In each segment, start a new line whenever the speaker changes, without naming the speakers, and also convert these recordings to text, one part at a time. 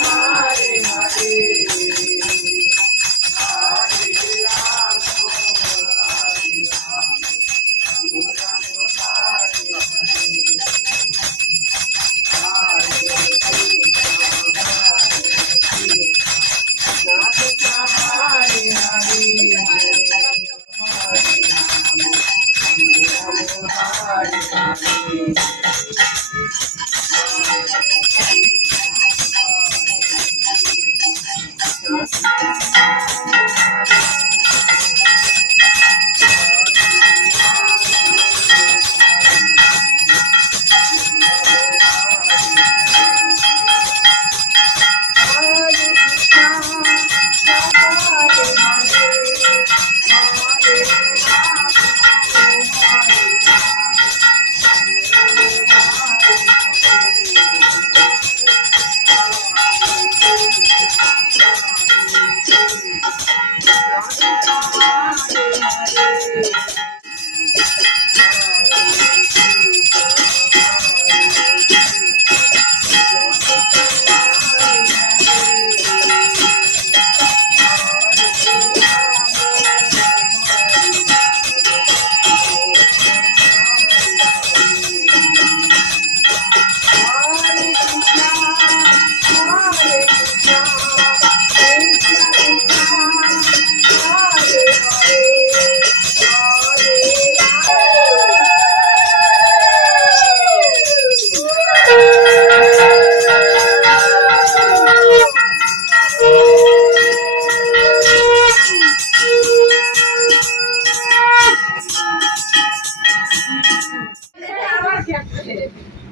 Hare Hare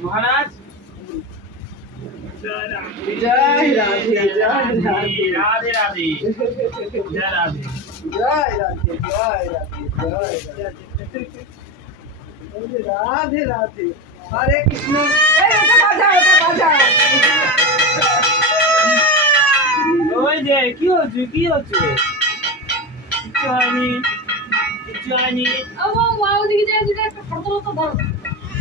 মহারাজ।
জয় রাধে জয় রাধে
রাধে রাধে। জয় রাধে।
জয় রাধে জয় রাধে জয় রাধে। রাধে রাধে। হরে কৃষ্ণ। এই ওটা বাজা ওটা বাজা।
ওই যে কি হচ্ছে কি হচ্ছে? হয়নি হয়নি।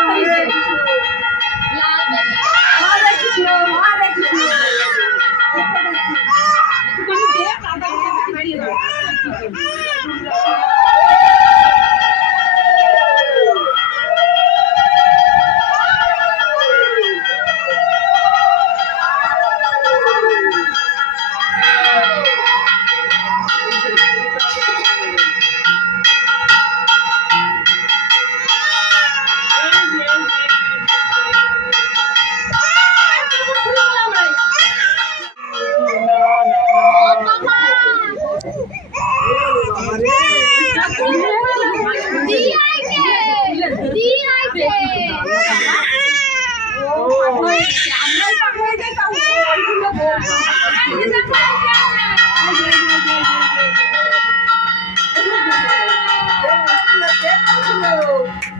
দেখো ওই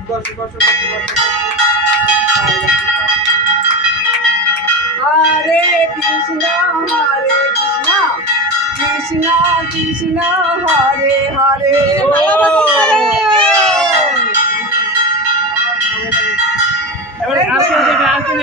বসো বসো বসো বসো
হরে কৃষ্ণ হরে কৃষ্ণ কৃষ্ণ কৃষ্ণ হরে। হরে